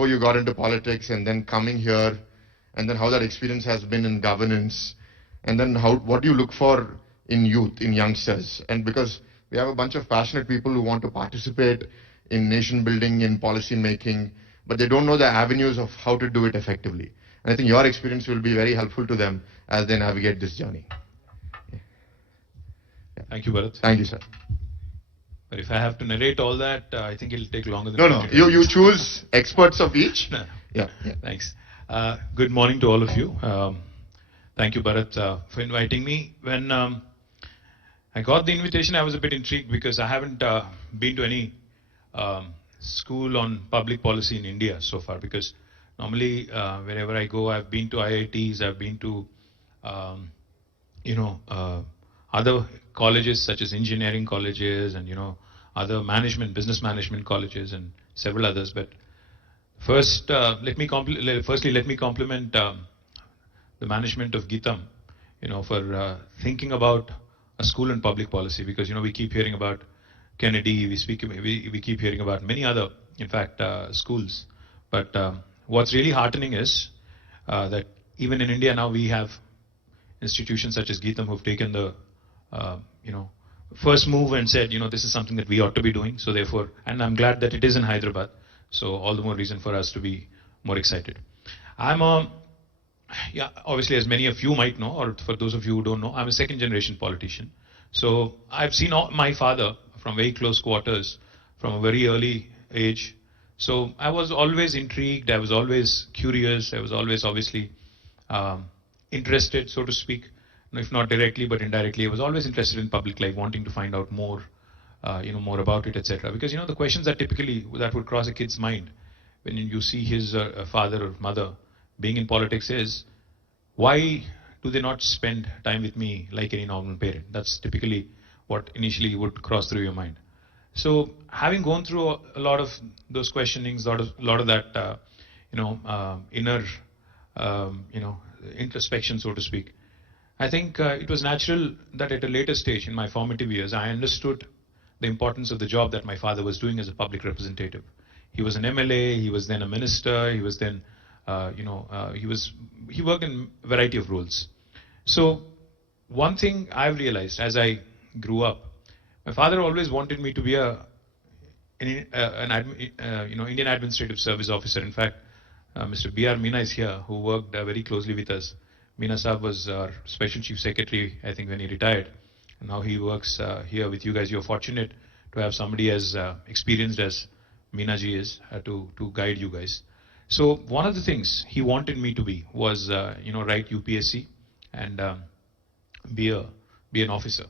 before you got into politics and then coming here, and then how that experience has been in governance, and then what do you look for in youth, in youngsters? And because we have a bunch of passionate people who want to participate in nation building, in policy making, but they don't know the avenues of how to do it effectively. And I think your experience will be very helpful to them as they navigate this journey. Thank you, Bharat. Thank you, sir. But if I have to narrate all that, I think it'll take longer than No. You choose experts of each. No. Yeah. Thanks. Good morning to all of you. Thank you, Bharat, for inviting me. When I got the invitation, I was a bit intrigued because I haven't been to any school on public policy in India so far. Because normally, wherever I go, I've been to IITs, I've been to, other colleges such as engineering colleges and, other business management colleges and several others. But firstly, let me compliment the management of GITAM, for thinking about a school in public policy, because, we keep hearing about Kennedy, we keep hearing about many other, in fact, schools. But what's really heartening is that even in India now we have institutions such as GITAM who've taken the, first move and said, this is something that we ought to be doing. So therefore, and I'm glad that it is in Hyderabad. So all the more reason for us to be more excited. I'm obviously, as many of you might know, or for those of you who don't know, I'm a second generation politician. So I've seen my father from very close quarters from a very early age. So I was always intrigued. I was always curious. I was always obviously interested, so to speak. If not directly, but indirectly, I was always interested in public life, wanting to find out more, more about it, etc. Because, the questions that would cross a kid's mind when you see his father or mother being in politics is, why do they not spend time with me like any normal parent? That's typically what initially would cross through your mind. So having gone through a lot of those questionings, a lot of that, inner, introspection, so to speak, I think it was natural that at a later stage in my formative years, I understood the importance of the job that my father was doing as a public representative. He was an MLA, he was then a minister, he was then, he worked in a variety of roles. So one thing I've realized as I grew up, my father always wanted me to be Indian Administrative Service officer. In fact, Mr. B.R. Meena is here, who worked very closely with us. Meena Saab was our Special Chief Secretary, I think, when he retired. And now he works here with you guys. You're fortunate to have somebody as experienced as Meena ji is to guide you guys. So one of the things he wanted me to be was, write UPSC and be an officer.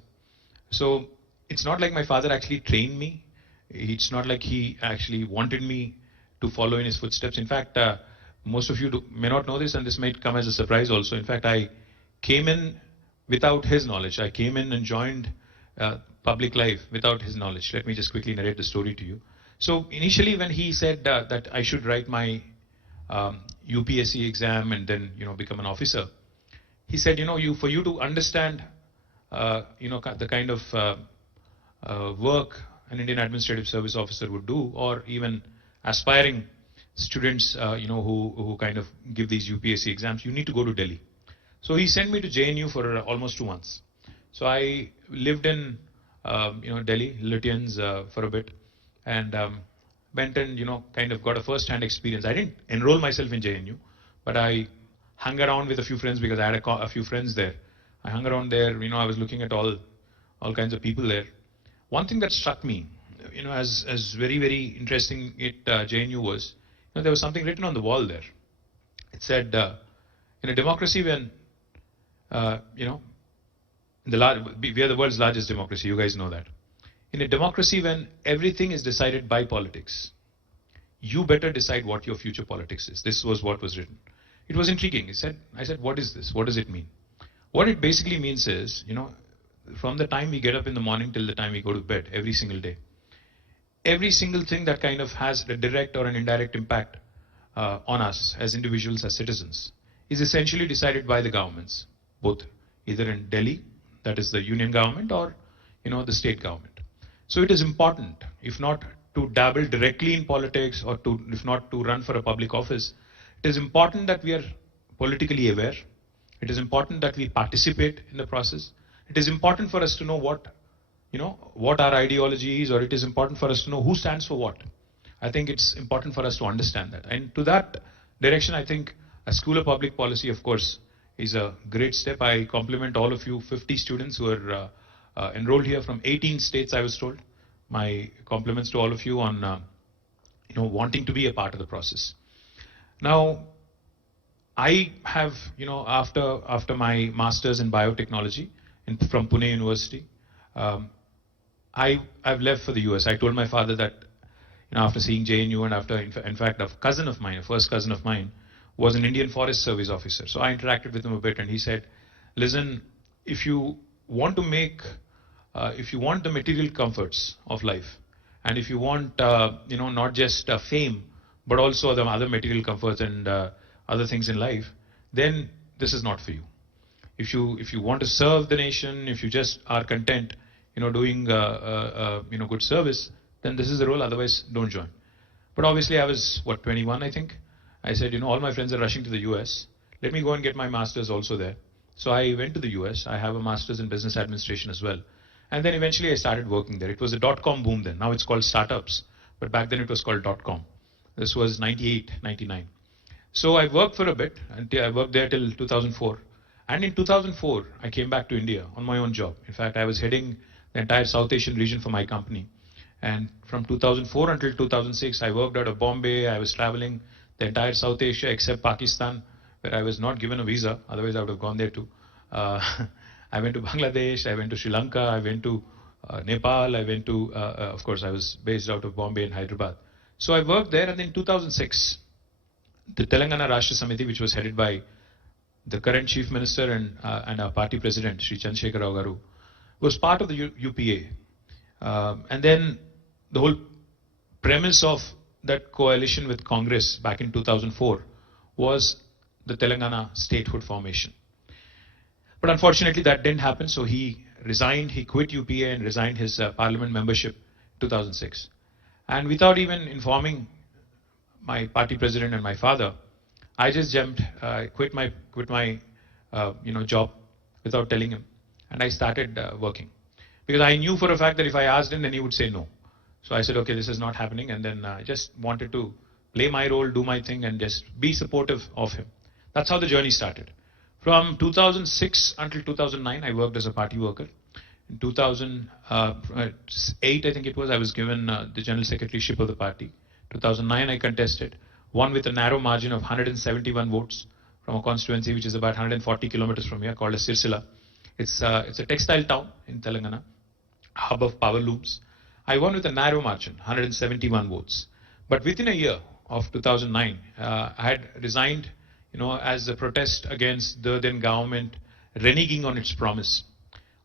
So it's not like my father actually trained me. It's not like he actually wanted me to follow in his footsteps. In fact, most of you may not know this, and this might come as a surprise also. In fact, I came in without his knowledge. I came in and joined public life without his knowledge. Let me just quickly narrate the story to you. So initially, when he said that I should write my UPSC exam and then become an officer, he said, for you to understand the kind of work an Indian Administrative Service officer would do, or even aspiring students, who kind of give these UPSC exams, you need to go to Delhi. So he sent me to JNU for almost 2 months. So I lived in, Delhi, Lutyens for a bit, and went and, kind of got a first-hand experience. I didn't enroll myself in JNU, but I hung around with a few friends because I had a few friends there. I hung around there, I was looking at all kinds of people there. One thing that struck me, as very, very interesting at JNU was, there was something written on the wall there. It said, in a democracy when, we are the world's largest democracy, you guys know that. In a democracy when everything is decided by politics, you better decide what your future politics is. This was what was written. It was intriguing. I said, what is this? What does it mean? What it basically means is, from the time we get up in the morning till the time we go to bed, every single day, every single thing that kind of has a direct or an indirect impact on us as individuals, as citizens, is essentially decided by the governments, both either in Delhi, that is the union government, or the state government. So it is important, if not to dabble directly in politics or to, if not to run for a public office, it is important that we are politically aware. It is important that we participate in the process. It is important for us to know what our ideology is, or it is important for us to know who stands for what. I think it's important for us to understand that. And to that direction, I think a School of Public Policy, of course, is a great step. I compliment all of you 50 students who are enrolled here from 18 states, I was told. My compliments to all of you on wanting to be a part of the process. Now, I have, after my master's in biotechnology from Pune University, I've left for the US. I told my father that, after seeing JNU and after, in fact, a cousin of mine, a first cousin of mine, was an Indian Forest Service officer. So I interacted with him a bit, and he said, listen, if you want to make, if you want the material comforts of life, and if you want, not just fame, but also the other material comforts and other things in life, then this is not for you. If you want to serve the nation, if you just are content, doing good service, then this is the role. Otherwise, don't join. But obviously, I was 21, I think. I said, all my friends are rushing to the US. Let me go and get my master's also there. So I went to the US. I have a master's in business administration as well. And then eventually I started working there. It was a dot-com boom then. Now it's called startups. But back then it was called dot-com. This was 98, 99. So I worked for a bit. I worked there till 2004. And in 2004, I came back to India on my own job. In fact, I was heading the entire South Asian region for my company. And from 2004 until 2006, I worked out of Bombay. I was traveling the entire South Asia except Pakistan, where I was not given a visa. Otherwise, I would have gone there too. I went to Bangladesh. I went to Sri Lanka. I went to Nepal. I went to, of course, I was based out of Bombay and Hyderabad. So I worked there. And in 2006, the Telangana Rashtra Samiti, which was headed by the current Chief Minister and our party president, Sri Chandrasekhar Rao Garu, was part of the UPA. And then the whole premise of that coalition with Congress back in 2004 was the Telangana statehood formation. But unfortunately, that didn't happen. So he resigned, he quit UPA and resigned his parliament membership in 2006. And without even informing my party president and my father, I just jumped, quit my job without telling him. And I started working. Because I knew for a fact that if I asked him, then he would say no. So I said, okay, this is not happening. And then I just wanted to play my role, do my thing, and just be supportive of him. That's how the journey started. From 2006 until 2009, I worked as a party worker. In 2008, I think it was, I was given the general secretaryship of the party. 2009, I contested, won with a narrow margin of 171 votes from a constituency which is about 140 kilometers from here, called as Sirsila. It's a textile town in Telangana, hub of power looms. I won with a narrow margin, 171 votes. But within a year of 2009, I had resigned, as a protest against the then government reneging on its promise.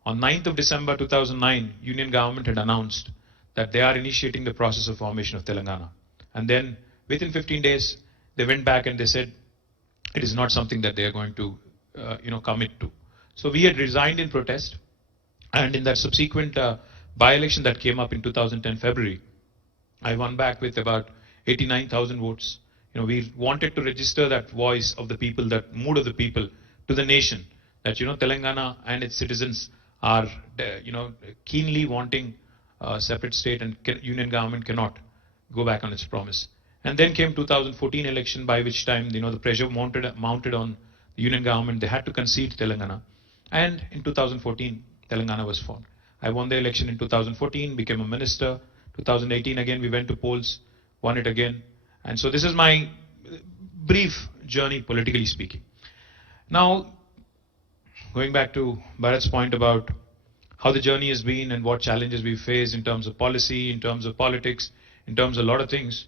On 9th of December 2009, Union government had announced that they are initiating the process of formation of Telangana. And then within 15 days, they went back and they said it is not something that they are going to, commit to. So we had resigned in protest. And in that subsequent by-election that came up in 2010 February, I won back with about 89,000 votes. We wanted to register that voice of the people, that mood of the people to the nation, that, Telangana and its citizens are, keenly wanting a separate state, and union government cannot go back on its promise. And then came 2014 election, by which time, the pressure mounted on the union government. They had to concede Telangana. And in 2014, Telangana was formed. I won the election in 2014, became a minister. 2018, again, we went to polls, won it again. And so this is my brief journey, politically speaking. Now, going back to Bharat's point about how the journey has been and what challenges we face in terms of policy, in terms of politics, in terms of a lot of things.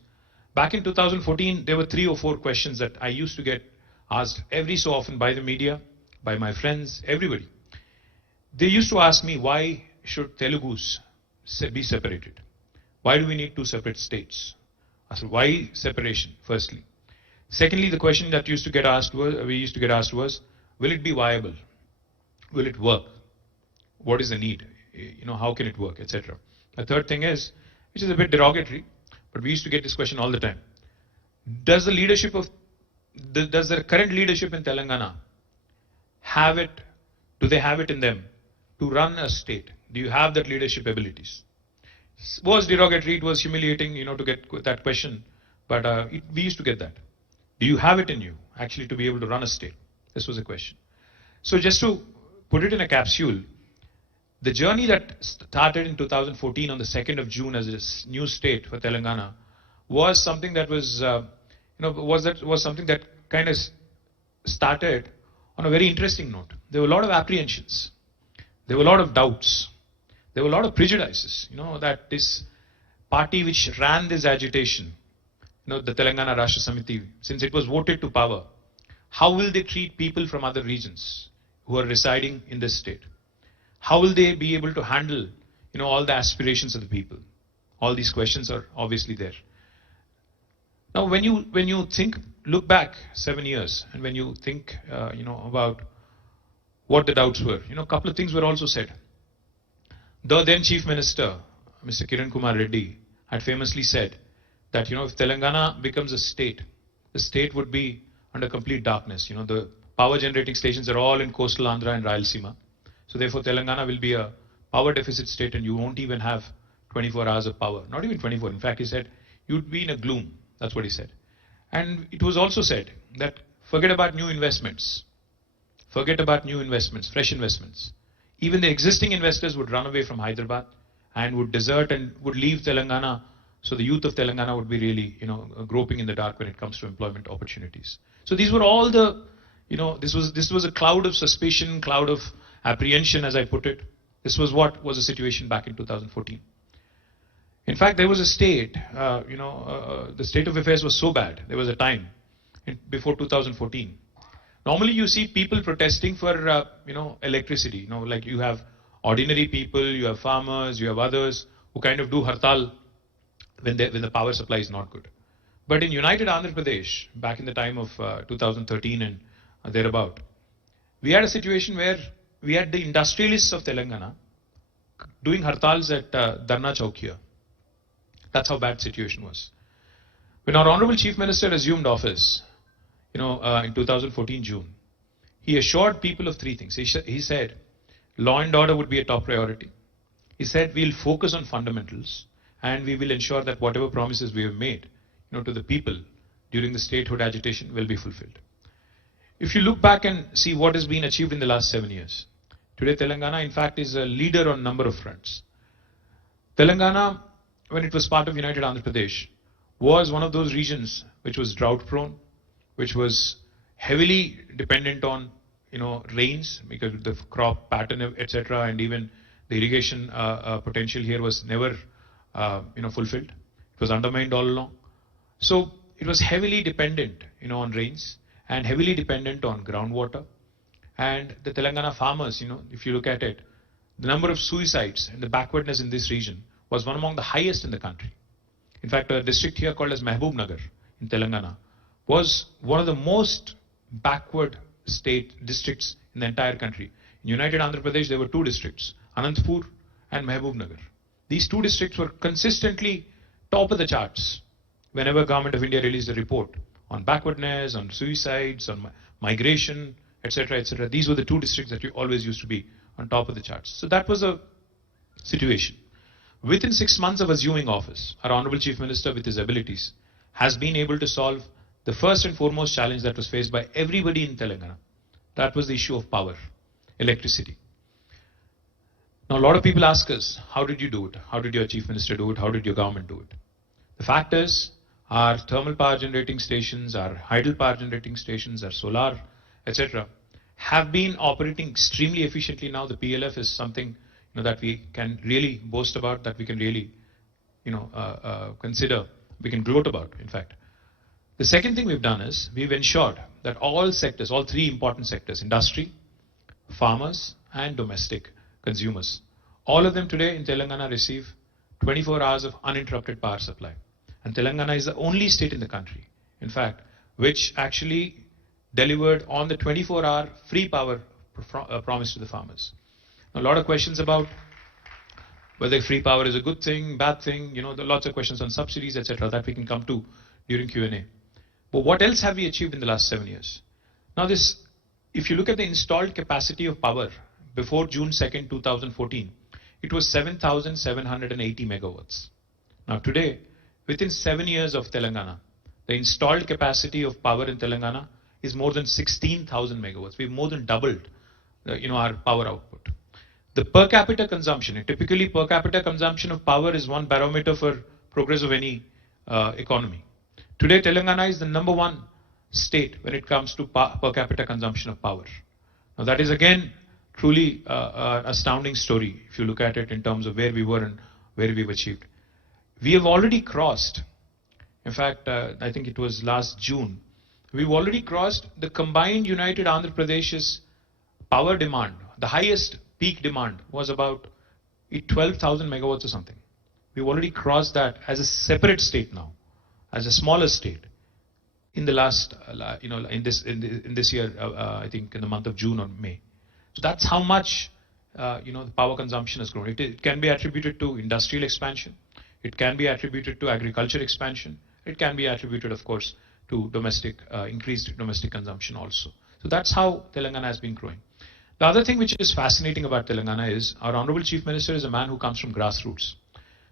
Back in 2014, there were 3 or 4 questions that I used to get asked every so often by the media, by my friends, everybody. They used to ask me, why should Telugus be separated? Why do we need 2 separate states? I said, why separation, firstly? Secondly, the question that we used to get asked was, will it be viable? Will it work? What is the need? How can it work, etc. The third thing is, which is a bit derogatory, but we used to get this question all the time. Does the leadership of does the current leadership in Telangana have it? Do they have it in them to run a state? Do you have that leadership abilities? It was derogatory, it was humiliating, to get that question, but we used to get that. Do you have it in you actually to be able to run a state? This was a question. So just to put it in a capsule, the journey that started in 2014 on the 2nd of June as a new state for Telangana was something that was, was something that kind of started on a very interesting note. There were a lot of apprehensions. There were a lot of doubts. There were a lot of prejudices, that this party which ran this agitation, the Telangana Rashtra Samiti, since it was voted to power, how will they treat people from other regions who are residing in this state? How will they be able to handle, all the aspirations of the people? All these questions are obviously there. Now, when you look back 7 years, and when you think, about what the doubts were, a couple of things were also said. The then Chief Minister, Mr. Kiran Kumar Reddy, had famously said that, if Telangana becomes a state, the state would be under complete darkness. The power generating stations are all in coastal Andhra and Rayalaseema. So therefore, Telangana will be a power deficit state and you won't even have 24 hours of power. Not even 24. In fact, he said, you'd be in a gloom. That's what he said. And it was also said that forget about new investments. Forget about new investments, fresh investments. Even the existing investors would run away from Hyderabad and would desert and would leave Telangana. So the youth of Telangana would be really, groping in the dark when it comes to employment opportunities. So these were all the, this was a cloud of suspicion, cloud of apprehension, as I put it. This was what was the situation back in 2014. In fact, there was a state, the state of affairs was so bad. There was a time before 2014. Normally, you see people protesting for, electricity. Like you have ordinary people, you have farmers, you have others who kind of do hartal when the power supply is not good. But in United Andhra Pradesh, back in the time of 2013 and thereabout, we had a situation where we had the industrialists of Telangana doing hartals at Dharna Chowk here. That's how bad the situation was. When our Honorable Chief Minister assumed office, in 2014 June, he assured people of three things. He said, law and order would be a top priority. He said, we'll focus on fundamentals and we will ensure that whatever promises we have made, to the people during the statehood agitation will be fulfilled. If you look back and see what has been achieved in the last 7 years, today Telangana, in fact, is a leader on a number of fronts. Telangana, when it was part of United Andhra Pradesh, was one of those regions which was drought prone, which was heavily dependent on, rains, because the crop pattern, etc., and even the irrigation potential here was never, fulfilled. It was undermined all along. So it was heavily dependent, on rains and heavily dependent on groundwater. And the Telangana farmers, if you look at it, the number of suicides and the backwardness in this region was one among the highest in the country. In fact, a district here called as Mehboob Nagar in Telangana was one of the most backward districts in the entire country. In United Andhra Pradesh, there were two districts, Anantapur and Mehboob Nagar. These two districts were consistently top of the charts whenever Government of India released a report on backwardness, on suicides, on migration, etc., etc. These were the two districts that always used to be on top of the charts. So that was a situation. Within 6 months of assuming office, our Honorable Chief Minister, with his abilities, has been able to solve the first and foremost challenge that was faced by everybody in Telangana. That was the issue of power, electricity. Now, a lot of people ask us, how did you do it? How did your Chief Minister do it? How did your government do it? The fact is, our thermal power generating stations, our hydel power generating stations, our solar, etc., have been operating extremely efficiently now. The PLF is something that we can really boast about, that we can really consider, we can gloat about, in fact. The second thing we've done is we've ensured that all sectors, all three important sectors, industry, farmers, and domestic consumers, all of them today in Telangana receive 24 hours of uninterrupted power supply. And Telangana is the only state in the country, in fact, which actually delivered on the 24-hour free power promise to the farmers. A lot of questions about whether free power is a good thing, bad thing, there are lots of questions on subsidies, etc., that we can come to during Q&A. But what else have we achieved in the last 7 years? Now if you look at the installed capacity of power before June 2nd, 2014, it was 7,780 megawatts. Now today, within 7 years of Telangana, the installed capacity of power in Telangana is more than 16,000 megawatts. We've more than doubled, our power output. The per capita consumption, typically per capita consumption of power is one barometer for progress of any economy. Today, Telangana is the #1 state when it comes to per capita consumption of power. Now that is again truly an astounding story if you look at it in terms of where we were and where we've achieved. We have already crossed, in fact, I think it was last June, we've already crossed the combined United Andhra Pradesh's power demand. The highest peak demand was about 12,000 megawatts or something. We've already crossed that as a separate state now, as a smaller state, in the last, in this year, I think in the month of June or May. So that's how much, the power consumption has grown. It can be attributed to industrial expansion. It can be attributed to agriculture expansion. It can be attributed, of course, to increased domestic consumption also. So that's how Telangana has been growing. The other thing which is fascinating about Telangana is our Honorable Chief Minister is a man who comes from grassroots.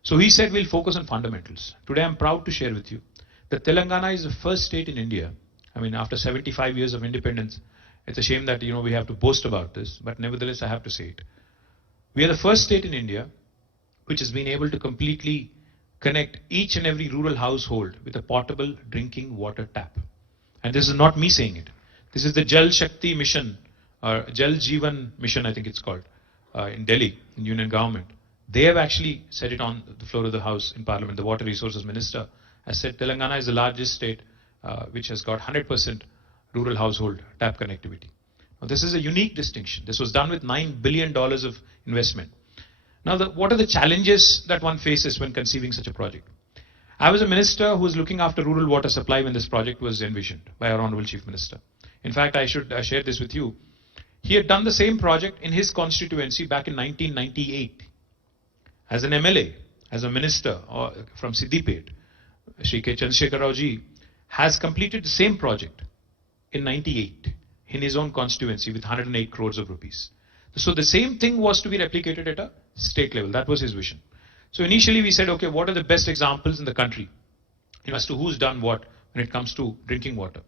So he said we'll focus on fundamentals. Today I'm proud to share with you that Telangana is the first state in India. I mean, after 75 years of independence, it's a shame that, we have to boast about this, but nevertheless I have to say it. We are the first state in India which has been able to completely connect each and every rural household with a portable drinking water tap. And this is not me saying it. This is the Jal Shakti mission, or Jal Jeevan mission, I think it's called, in Delhi, in Union government. They have actually said it on the floor of the House in Parliament. The Water Resources Minister has said Telangana is the largest state which has got 100% rural household tap connectivity. Now, this is a unique distinction. This was done with $9 billion of investment. Now, what are the challenges that one faces when conceiving such a project? I was a minister who was looking after rural water supply when this project was envisioned by our Honorable Chief Minister. In fact, I should share this with you. He had done the same project in his constituency back in 1998. As an MLA, as a minister from Siddipet, Shri K. Chandrasekhar Rao ji has completed the same project in 98 in his own constituency with 108 crores of rupees. So the same thing was to be replicated at a state level. That was his vision. So initially we said, okay, what are the best examples in the country as to who's done what when it comes to drinking water?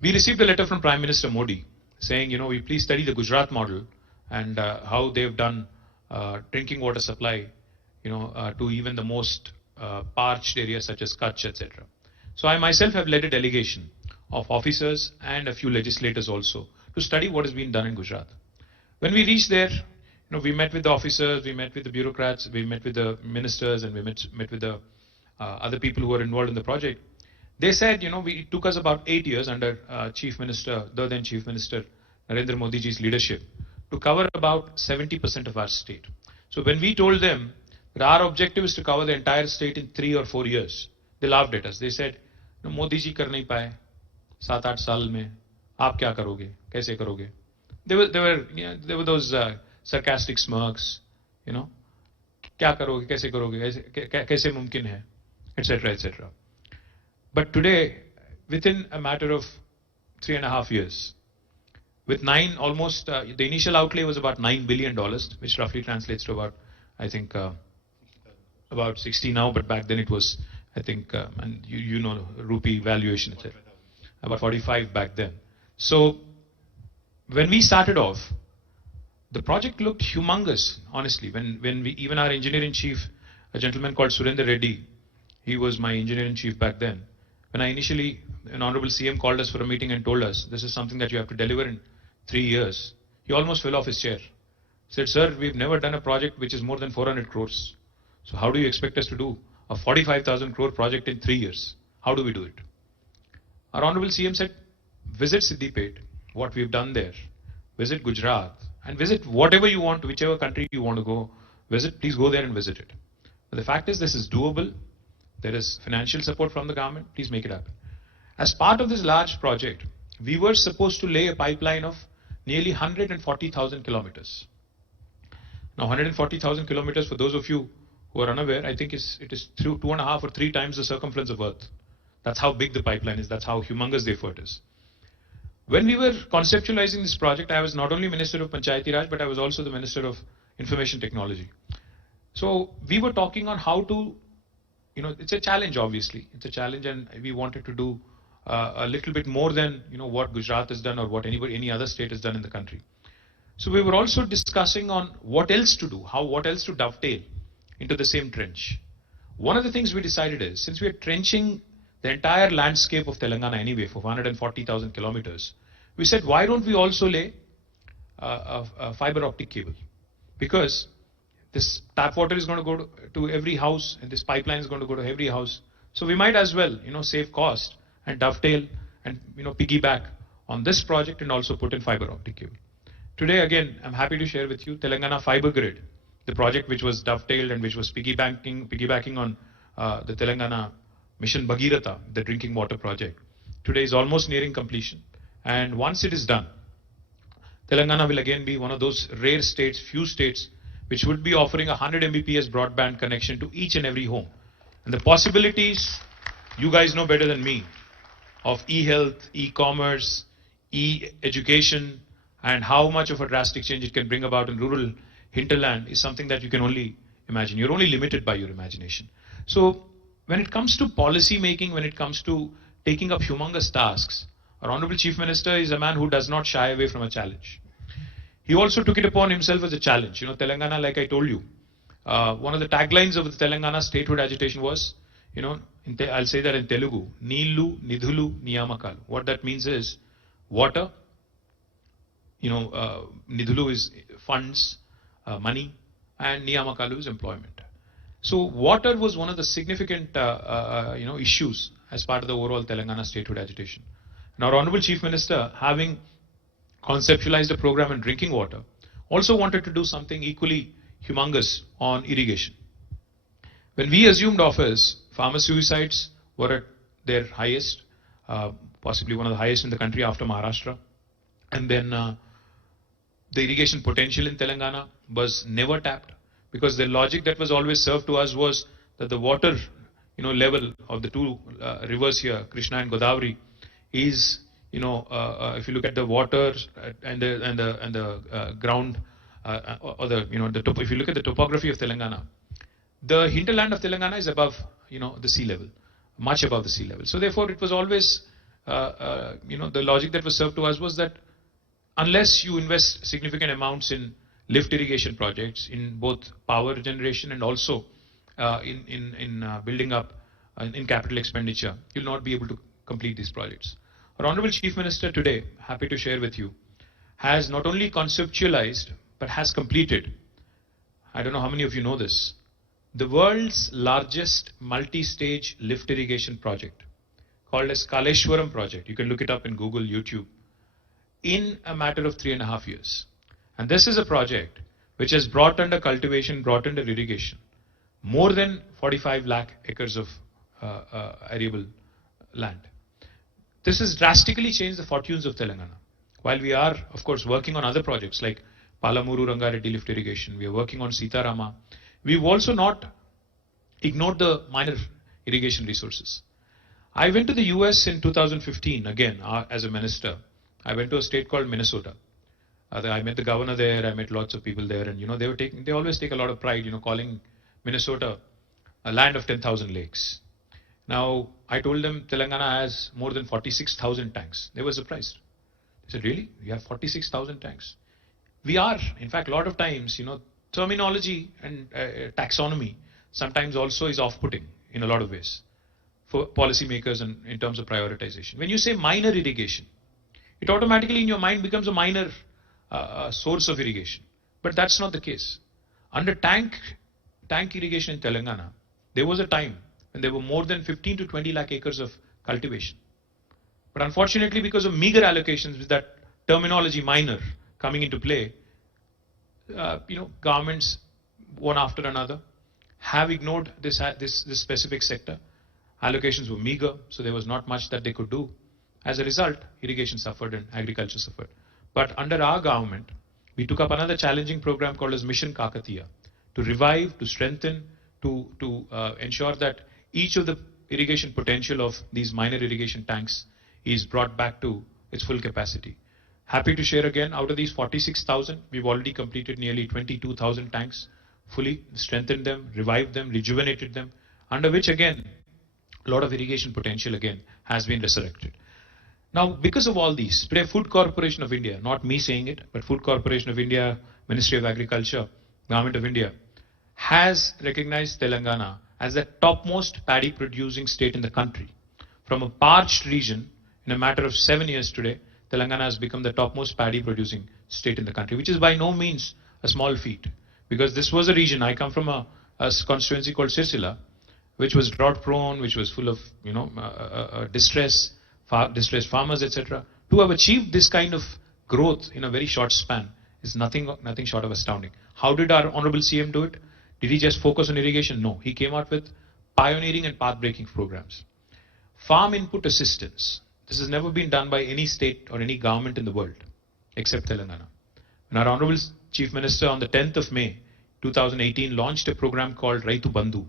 We received a letter from Prime Minister Modi saying, we please study the Gujarat model and how they've done drinking water supply, to even the most parched areas such as Kutch, etc. So I myself have led a delegation of officers and a few legislators also to study what has been done in Gujarat. When we reached there, we met with the officers, we met with the bureaucrats, we met with the ministers, and we met with the other people who were involved in the project. They said, it took us about 8 years under the then Chief Minister Narendra Modi ji's leadership to cover about 70% of our state. So when we told them that our objective is to cover the entire state in 3 or 4 years, they laughed at us. They said, Modi ji kar nahi paye, 7-8 saal mein, aap kya karoge, kaise karoge? There were those sarcastic smirks, kya karoge, kaise karoge, kaise mumkin hai, etc., etc. But today, within a matter of 3.5 years, with the initial outlay was about $9 billion, which roughly translates to about, I think, about 60 now, but back then it was, I think, and rupee valuation, etc. About 45 back then. So when we started off, the project looked humongous, honestly. Even our engineer-in-chief, a gentleman called Surendra Reddy, he was my engineer-in-chief back then. When an Honorable CM called us for a meeting and told us, this is something that you have to deliver in 3 years, he almost fell off his chair. He said, sir, we've never done a project which is more than 400 crores. So how do you expect us to do a 45,000 crore project in 3 years? How do we do it? Our Honorable CM said, visit Siddipet, what we've done there, visit Gujarat, and visit whatever you want, whichever country you want to go visit, please go there and visit it. But the fact is, this is doable. There is financial support from the government. Please make it happen. As part of this large project, we were supposed to lay a pipeline of nearly 140,000 kilometers. Now 140,000 kilometers, for those of you who are unaware, I think it is 2.5 or 3 times the circumference of Earth. That's how big the pipeline is. That's how humongous the effort is. When we were conceptualizing this project, I was not only Minister of Panchayati Raj, but I was also the Minister of Information Technology. So we were talking on how to, it's a challenge, obviously. It's a challenge, and we wanted to do a little bit more than, what Gujarat has done or what any other state has done in the country. So we were also discussing on what else to do, what else to dovetail into the same trench. One of the things we decided is, since we are trenching the entire landscape of Telangana anyway for 140,000 kilometers, we said, why don't we also lay a fiber optic cable? Because this tap water is going to go to every house, and this pipeline is going to go to every house. So we might as well, save cost and dovetail and, piggyback on this project and also put in fiber optic cable. Today, again, I'm happy to share with you Telangana Fiber Grid, the project which was dovetailed and which was piggybacking on the Telangana Mission Bhagirath, the drinking water project. Today is almost nearing completion. And once it is done, Telangana will again be one of those rare states, few states, which would be offering 100 Mbps broadband connection to each and every home. And the possibilities, you guys know better than me, of e-health, e-commerce, e-education, and how much of a drastic change it can bring about in rural hinterland is something that you can only imagine. You're only limited by your imagination. So when it comes to policy making, when it comes to taking up humongous tasks, our Honorable Chief Minister is a man who does not shy away from a challenge. He also took it upon himself as a challenge. Telangana, like I told you, one of the taglines of the Telangana statehood agitation was, I'll say that in Telugu, Neelu, Nidhulu, Niyamakalu. What that means is water, Nidhulu is funds, money, and Niyamakalu is employment. So water was one of the significant, issues as part of the overall Telangana statehood agitation. And our Honorable Chief Minister, having conceptualized a program on drinking water, also wanted to do something equally humongous on irrigation. When we assumed office, farmer suicides were at their highest, possibly one of the highest in the country after Maharashtra. And then the irrigation potential in Telangana was never tapped, because the logic that was always served to us was that the water level of the two rivers here, Krishna and Godavari, is if you look at the water and the ground or the if you look at the topography of Telangana, the hinterland of Telangana is above the sea level, much above the sea level. So therefore it was always the logic that was served to us was that unless you invest significant amounts in lift irrigation projects, in both power generation and also in building up in capital expenditure, you'll not be able to complete these projects. Our Honorable Chief Minister today, happy to share with you, has not only conceptualized but has completed, I don't know how many of you know this, the world's largest multi-stage lift irrigation project called as Kaleshwaram project. You can look it up in Google, YouTube, in a matter of 3.5 years. And this is a project which has brought under cultivation, brought under irrigation, more than 45 lakh acres of arable land. This has drastically changed the fortunes of Telangana. While we are, of course, working on other projects like Palamuru Rangareddy lift irrigation, we are working on Sitarama, we've also not ignored the minor irrigation resources. I went to the US in 2015, again, as a minister. I went to a state called Minnesota. I met the governor there, I met lots of people there, and they always take a lot of pride, calling Minnesota a land of 10,000 lakes. Now, I told them Telangana has more than 46,000 tanks. They were surprised. They said, really? You have 46,000 tanks? We are. In fact, a lot of times, terminology and taxonomy sometimes also is off-putting in a lot of ways for policymakers and in terms of prioritization. When you say minor irrigation, it automatically in your mind becomes a minor source of irrigation. But that's not the case. Under tank irrigation in Telangana, there was a time when there were more than 15 to 20 lakh acres of cultivation. But unfortunately, because of meager allocations with that terminology minor coming into play, governments, one after another, have ignored this specific sector. Allocations were meager, so there was not much that they could do. As a result, irrigation suffered and agriculture suffered. But under our government, we took up another challenging program called as Mission Kakatiya to revive, to strengthen, to ensure that each of the irrigation potential of these minor irrigation tanks is brought back to its full capacity. Happy to share again, out of these 46,000, we've already completed nearly 22,000 tanks, fully strengthened them, revived them, rejuvenated them, under which again, a lot of irrigation potential again has been resurrected. Now, because of all these, today Food Corporation of India, not me saying it, but Food Corporation of India, Ministry of Agriculture, Government of India, has recognized Telangana as the topmost paddy producing state in the country. From a parched region, in a matter of 7 years today, Telangana has become the topmost paddy producing state in the country, which is by no means a small feat. Because this was a region, I come from a constituency called Sirsila, which was drought prone, which was full of, distressed farmers, etc. To have achieved this kind of growth in a very short span is nothing short of astounding. How did our Honorable CM do it? Did he just focus on irrigation? No. He came out with pioneering and path-breaking programs. Farm input assistance. This has never been done by any state or any government in the world, except Telangana. And our Honorable Chief Minister on the 10th of May, 2018, launched a program called Raitu Bandhu,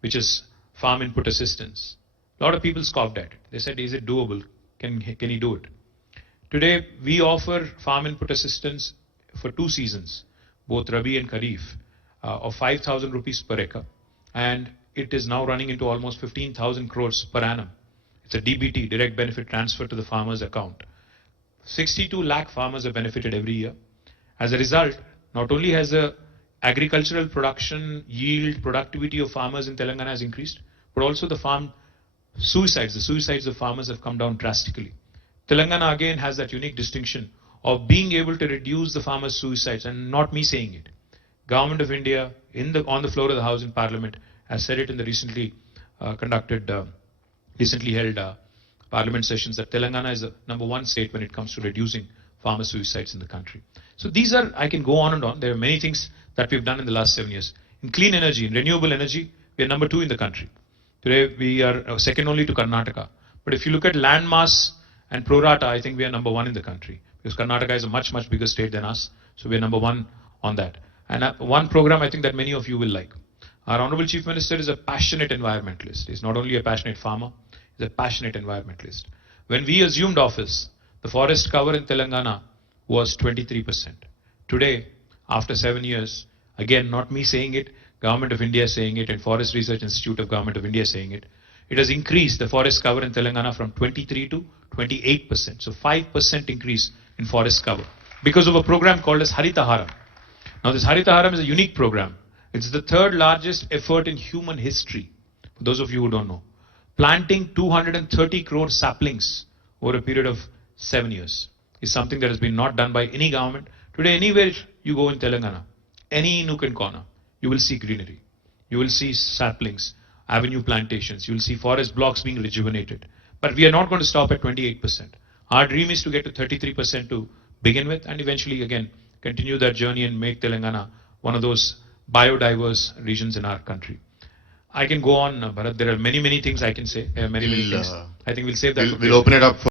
which is farm input assistance. A lot of people scoffed at it. They said, is it doable? Can he do it? Today, we offer farm input assistance for 2 seasons, both Rabi and Kharif, of 5,000 rupees per acre. And it is now running into almost 15,000 crores per annum. It's a DBT, direct benefit transfer to the farmer's account. 62 lakh farmers are benefited every year. As a result, not only has the agricultural production, yield, productivity of farmers in Telangana has increased, but also the suicides of farmers have come down drastically. Telangana again has that unique distinction of being able to reduce the farmers' suicides, and not me saying it. Government of India, on the floor of the House in Parliament, has said it in the recently held Parliament sessions that Telangana is the #1 state when it comes to reducing farmer suicides in the country. So these are, I can go on and on. There are many things that we've done in the last 7 years. In clean energy, in renewable energy, we are #2 in the country. Today, we are second only to Karnataka. But if you look at land mass and pro rata, I think we are #1 in the country. Because Karnataka is a much, much bigger state than us. So we are #1 on that. And one program I think that many of you will like. Our Honorable Chief Minister is a passionate environmentalist. He's not only a passionate farmer, he's a passionate environmentalist. When we assumed office, the forest cover in Telangana was 23%. Today, after 7 years, again, not me saying it, Government of India saying it, and Forest Research Institute of Government of India saying it, it has increased the forest cover in Telangana from 23 to 28%. So 5% increase in forest cover because of a program called as Haritaharam. Now this Haritaharam is a unique program. It's the 3rd largest effort in human history. For those of you who don't know, planting 230 crore saplings over a period of 7 years is something that has been not done by any government. Today, anywhere you go in Telangana, any nook and corner, you will see greenery. You will see saplings, avenue plantations. You will see forest blocks being rejuvenated. But we are not going to stop at 28%. Our dream is to get to 33% to begin with, and eventually, again, continue that journey and make Telangana one of those biodiverse regions in our country. I can go on, Bharat. There are many, many things I can say. There are many things. I think we'll save that. We'll open it up for